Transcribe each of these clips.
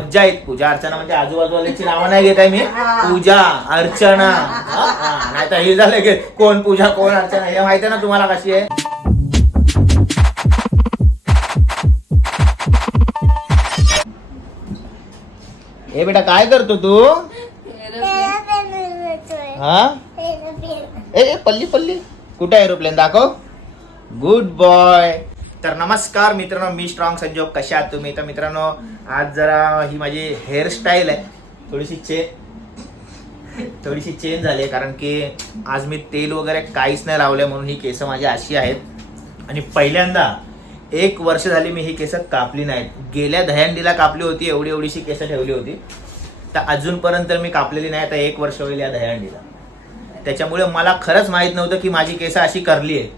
मज्जा आहेत. पूजा अर्चना म्हणजे आजूबाजूवाल्याची नावं नाही घेत आहे मी. पूजा अर्चना. नाही तर हे झालं की कोण पूजा कोण अर्चना हे माहिती आहे ना तुम्हाला कशी आहे? ए बेटा काय करतो तू? हा? ए ए, पल्ली पल्ली. कुठे एरोप्लेन दाखव. गुड बॉय तर नमस्कार मित्रांनो मी स्ट्रॉंग संजोग. कशा आहात तुम्ही? तर मित्रांनो आज जरा ही माझी हेअरस्टाईल आहे. थोडीशी चे थोडीशी चेंज झाली आहे कारण की आज मी तेल वगैरे काहीच नाही लावलंय म्हणून ही केस माझी अशी आहेत. आणि पहिल्यांदा एक वर्ष झाली मी ही केस कापली नाहीत. गेल्या दह्यांडीला कापली होती एवढी एवढीशी केस ठेवली होती. तर अजूनपर्यंत मी कापलेली नाही आता एक वर्ष होईल या दह्यांडीला. त्याच्यामुळे मला खरंच माहीत नव्हतं की माझी केस अशी करली आहे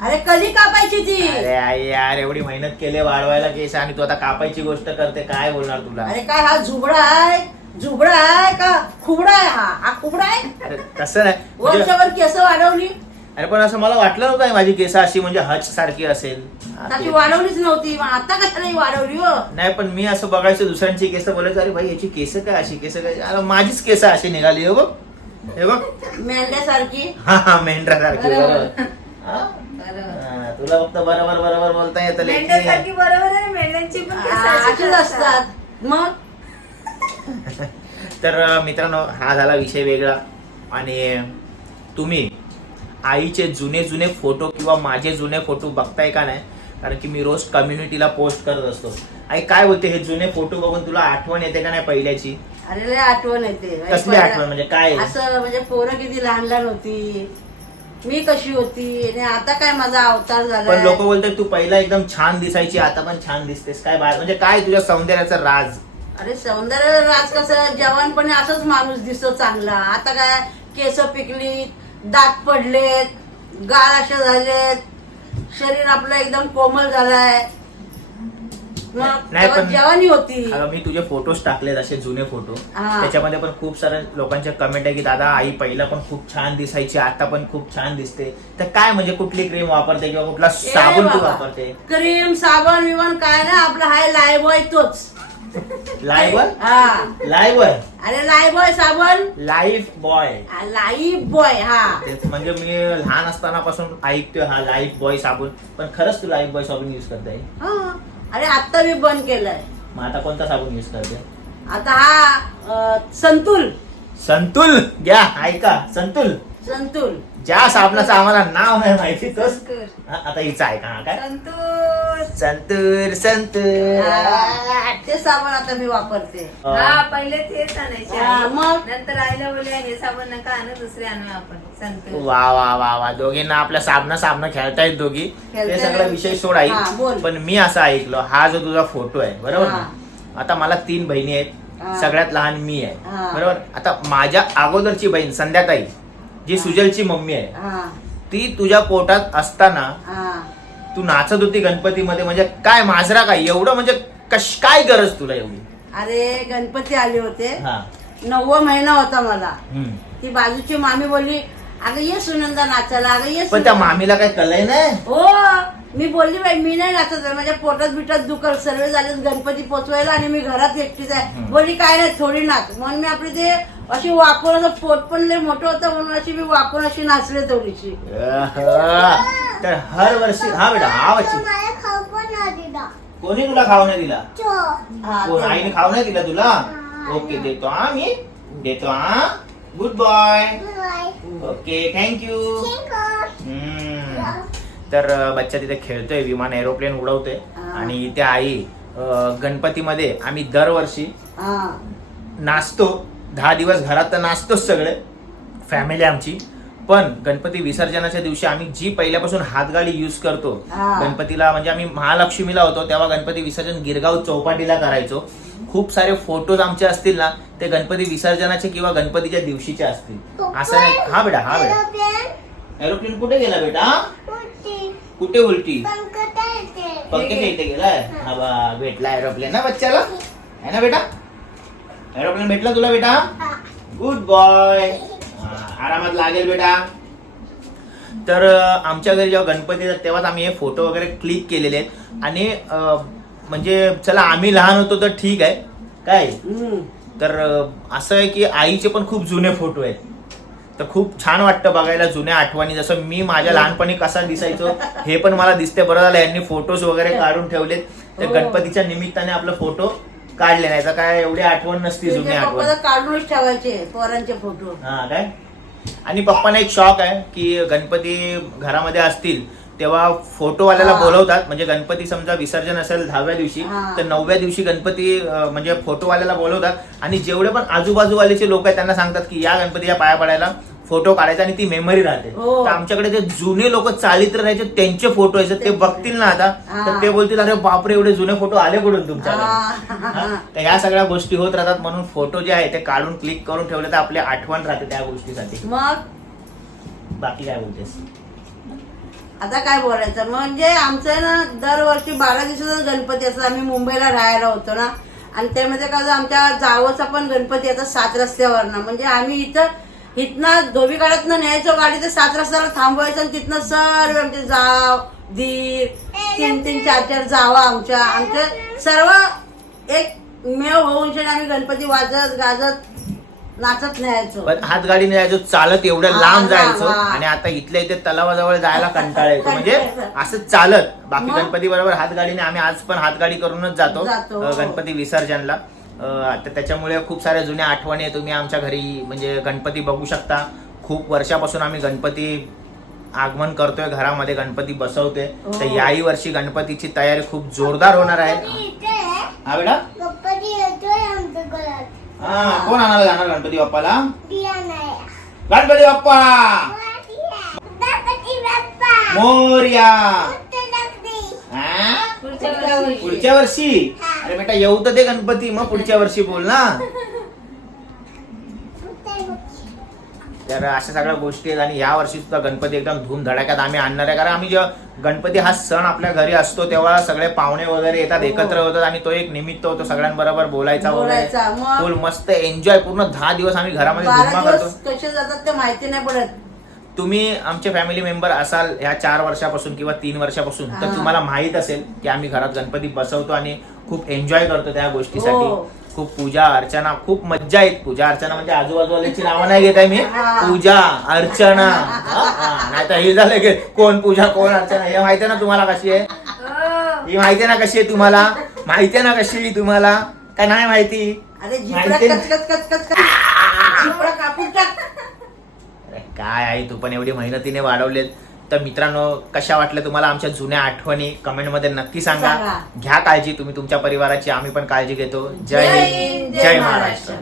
अरे कधी कापायची ती? अरे आई यार एवढी मेहनत केली वाढवायला केस आणि तू आता कापायची गोष्ट करते काय बोलणार तुला? अरे काय हा झुबडा आहे? झुबडा आहे का? खुबडा आहे हा. हा खुबडा आहे? अरे तसं नाही. म्हणजे- वरच्यावर केस वाढवली? अरे पण असं मला वाटलं नव्हतं माझी केस अशी म्हणजे हच सारखी असेल. त्याची वाढवलीच नव्हती. मग आता कशाला ही वाढवली हो? नाही पण मी असं बघायचं दुसऱ्यांची केस बोलायचं अरे भाई याची केस काय अशी? केस काय अरे माझीच केस अशी निघाली हो बघ. हे बघ. मेंढ्यासारखी. हा हा मेंढरासारखी बरोबर. बरोबर हा? हा, तुला फक्त बरोबर बरोबर बोलता येतं मेंढ्यासारखी. बरोबर आहे मेंढ्यांची पण केस अशीच अशीच असतात. मग? तर अं, मित्रांनो हा झाला विषय वेगळा. आणि तुम्ही आईचे जुने जुने फोटो किंवा माझे जुने फोटो बघताय का नाही? कारण की मी रोज कम्युनिटीला पोस्ट करत असतो. आई काय बोलते? हे जुने फोटो बघून तुला आठवण येते का नाही पहिल्याची? अरे लय आठवण येते. कसली आठवण? म्हणजे काय? असं म्हणजे पोरं किती लहान लहान होती. मी कशी होती? आणि आता काय माझा अवतार पण झाला लोक बोलतात तू पहिला एकदम छान दिसायची आता पण छान दिसतेस. काय बा- म्हणजे काय तुझ्या सौंदर्याचा राज? अरे सौंदर्य राज कसं? जवानपणे असंच माणूस दिसतो चांगला. आता काय? केस पिकली दात पडलेत गाल असे झालेत. शरीर आपलं एकदम कोमल झालंय. नाही, पण- जवानी होती. अगं मी तुझे फोटोज टाकलेत असे जुने फोटो हा. त्याच्यामध्ये पण खूप साऱ्या लोकांच्या कमेंट आहे की दादा आई पहिला पण खूप छान दिसायची आता पण खूप छान दिसते. तर काय म्हणजे कुठली क्रीम वापरते किंवा कुठला ए साबण तू बाबा, वापरते? क्रीम साबण विवण काय ना आपला हाय लायबॉय तोच. लायवर हा. लायवर अरे लायबॉय साबण? Life boy. लाईफ बॉय हा. तेच म्हणजे मी लहान असताना पासून ऐकतोय हा लाईफ बॉय साबण. पण खरंच तू लाईफ बॉय साबण युज करते आई? हा. अरे आता मी बंद केलंय. मग आता कोणता साबण युज करते? आता हा अं, संतूल. संतुल? घ्या ऐका. संतुल? संतूल. ज्या साबणाचं आम्हाला नाव नाही माहिती तोच संतूर. हा, आता हिचा ऐका हा काय संतूर संतूर हा, ते साबण आता मी वापरते हा पहिले तेच आणायचे हा. मग? नंतर आईला बोलले हे साबण नका आणू दुसरे आणू आपण संतोष वा वा वा वा दोघींना आपल्या साबणा साबणा खेळतायत दोघी ते खेळतायत. सगळा विषय सोड आई हा, बोल. पण मी असं ऐकलं हा जो तुझा फोटो आहे बरोबर हा. ना आता मला तीन बहिणी आहेत हा. सगळ्यात लहान मी आहे हा. बरोबर आता माझ्या अगोदरची बहीण संध्याताई जी सुजलची मम्मी आहे हा. ती तुझ्या पोटात असताना तू नाचत होती गणपतीमध्ये म्हणजे काय माजरा काय? एवढं म्हणजे कश काय गरज तुला एवढी? अरे गणपती आले होते. हा. नववा महिना होता मला. हम्म. ती बाजूची मामी बोलली अगं ये सुनंदा नाचायला अगं ये पण त्या सुनंदा." मामीला काय कलय नाही हो. मी बोलली बाई मी नाही नाचत आहे. माझ्या पोटात बिटात दुखल सर्व झाले गणपती पोचवायला आणि मी घरात एकटीच आहे. बोलली काय नाही थोडी नाच. म्हणून मी आपली ते अशी वाकून असं पोट पण लय मोठं होतं म्हणून अशी मी वाकून अशी नाचले थोडीशी अहं. तर हर वर्षी हा बेटा हा वर्षी. कोणी तुला खाऊ नाही दिला? हा, कोण ते- आईने खाऊ नाही दिला तुला? ओके देतो हा मी. देतो हा. गुड बॉय ओके थँक्यू तर अं, बच्चा तिथे खेळतोय विमान एरोप्लेन उडवतोय. हा. आणि इथे आई अं, गणपतीमध्ये आम्ही दरवर्षी हा. नाचतो. दहा दिवस घरात तर नाचतोच सगळे फॅमिली आमची. पण गणपती विसर्जनाच्या दिवशी आम्ही जी पहिल्यापासून हातगाडी युज करतो. गणपतीला म्हणजे आम्ही महालक्ष्मीला होतो तेव्हा गणपती विसर्जन गिरगाव चौपाटीला करायचो. खूप सारे फोटोज आमचे असतील ना ते गणपती विसर्जनाचे किंवा गणपतीच्या दिवशीचे असतील. असं नाही. हा बेटा हा बेटा. एरोप्लेन? कुठे गेला बेटा? कुठे उलटी? पंकज इथे गेलाय. हा भेटला एरोप्लेन ना बच्चाला है ना बेटा? एरोप्लेन भेटला तुला बेटा? गुड बॉय आरामात लागेल बेटा. तर आमच्या घरी जेव्हा गणपती येतात तेव्हाच आम्ही हे फोटो वगैरे क्लिक केलेले आहेत. आणि म्हणजे चला आम्ही लहान होतो तर ठीक आहे. काय. तर असं आहे की आईचे पण खूप जुने फोटो आहेत. तर खूप छान वाटतं बघायला जुन्या आठवणी. जसं मी माझ्या लहानपणी कसा दिसायचो हे पण मला दिसते बरं झालं यांनी फोटोज वगैरे काढून ठेवलेत. तर हो. गणपतीच्या निमित्ताने आपलं फोटो काढले नाही तर काय एवढी आठवण नसती जुनी आठवण काढूनच ठेवायचे पोरांचे फोटो हा काय आणि पप्पांना एक शॉक आहे की गणपती घरामध्ये असतील तेव्हा फोटोवाल्याला हा. बोलवतात म्हणजे गणपती समजा विसर्जन असेल दहाव्या दिवशी हा. तर नवव्या दिवशी गणपती अं, म्हणजे फोटोवाल्याला बोलवतात आणि जेवढे पण आजूबाजूवालेचे लोक आहेत त्यांना सांगतात की या गणपतीच्या पाया पडायला फोटो काढायचा आणि ती मेमरी राहते. हो. तर आमच्याकडे जे जुने लोक चालित्र राहायचे त्यांचे फोटो आहेत ते बघतील ना आता. तर. ते बोलतील अरे बापरे एवढे जुने फोटो आले कुठून तुमच्याकडे? हा. हा? तर ह्या सगळ्या गोष्टी होत राहतात. म्हणून फोटो जे आहे ते काढून क्लिक करून ठेवले तर आपली आठवण राहते त्या गोष्टीसाठी. मग? बाकी काय बोलतेस? आता काय बोलायचं? म्हणजे आमचं ना दरवर्षी बारा दिवसाचा गणपती असतो आम्ही मुंबईला राहायला होतो ना. आणि त्यामध्ये काय झालं, आमच्या जावचा पण गणपती येतात सात रस्त्यावर ना म्हणजे आम्ही इथं इथनं धोबी काढतनं न्यायचो गाडी तर सात रस्त्यावर थांबवायचं आणि तिथनं सर्व आमचे जाव दीर तीन तीन चार चार जावा आमच्या आमचे सर्व एक मेव होऊन शेण आम्ही गणपती वाजत गाजत नाचत न्यायचो पण हातगाडीने जायचो चालत एवढं हा, लांब लांब, जायचो हा. आणि आता इथल्या इथे तलावाजवळ जायला कंटाळा येतो म्हणजे असं चालत बाकी मग? गणपती बरोबर हातगाडीने आम्ही आज पण हातगाडी करूनच जातो जातो. अं, गणपती विसर्जनला आता त्याच्यामुळे खूप साऱ्या जुन्या आठवणी आहे तुम्ही आमच्या घरी म्हणजे गणपती बघू शकता. खूप वर्षापासून आम्ही गणपती आगमन करतोय. घरामध्ये गणपती बसवतोय. तर हो. याही वर्षी गणपतीची तयारी खूप जोरदार होणार आहे. हा बेटा? गणपती येतोय आमच्या घरात. हा कोण आणायला जाणार गणपती बाप्पाला? गणपती बाप्पा! मोर्या! पुढच्या वर्षी. अरे बेटा येऊ तर दे गणपती मग पुढच्या वर्षी बोल ना. तर अशा सगळ्या गोष्टी आहेत आणि या वर्षी सुद्धा गणपती एकदम धूमधडाक्यात आम्ही आणणार आहे. कारण आम्ही जेव्हा गणपती हा सण आपल्या घरी असतो तेव्हा सगळे पाहुणे वगैरे येतात हो. एकत्र होतात आणि तो एक निमित्त होतो सगळ्यांबरोबर बोलायचा वगैरे. फुल मस्त एन्जॉय पूर्ण दहा दिवस आम्ही घरामध्ये करतो. कसे जातात ते माहिती नाही पडत. तुम्ही आमचे फॅमिली मेंबर असाल ह्या चार वर्षापासून किंवा तीन वर्षापासून तर. तुम्हाला माहीत असेल की आम्ही घरात गणपती बसवतो आणि खूप एन्जॉय करतो त्या गोष्टीसाठी. हो. खूप पूजा अर्चना खूप मज्जा येत. पूजा अर्चना म्हणजे आजूबाजूवाल्याची नावं नाही घेत आहे मी. पूजा अर्चना. नाही तर हे झालं की कोण पूजा कोण अर्चना? हे माहिती आहे ना तुम्हाला कशी आहे? हो. ही माहिती आहे ना कशी आहे तुम्हाला? माहिती आहे ना कशी तुम्हाला? काय नाही माहिती? काय आहे? तू पण एवढी मेहनतीने वाढवलेत. तर मित्रांनो कशा वाटल्या तुम्हाला आमच्या जुन्या आठवणी? कमेंटमध्ये नक्की सांगा. घ्या काळजी तुम्ही तुमच्या परिवाराची आम्ही पण काळजी घेतो. जय हिंद. जय महाराष्ट्र.